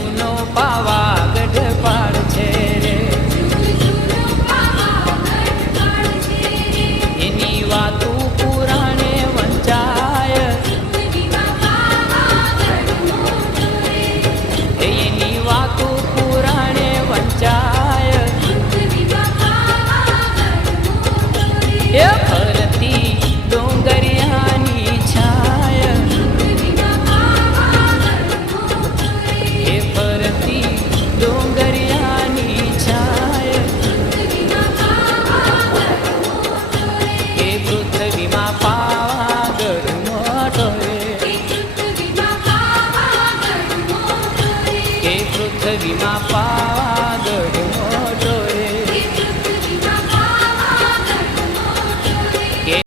જૂનો પાવાગઢ પાડ છે રે, એની વાતું પુરાણે વંચાય, એની વાતું પુરાણે વંચાય, એ ફરતી ડોંગરિયાની છાય, એ ફરતી ડોંગરિયાની છાય, એ પૃથ્વીમાં પાવાગઢ મોટો રે, એ પૃથ્વીમાં પાવાગઢ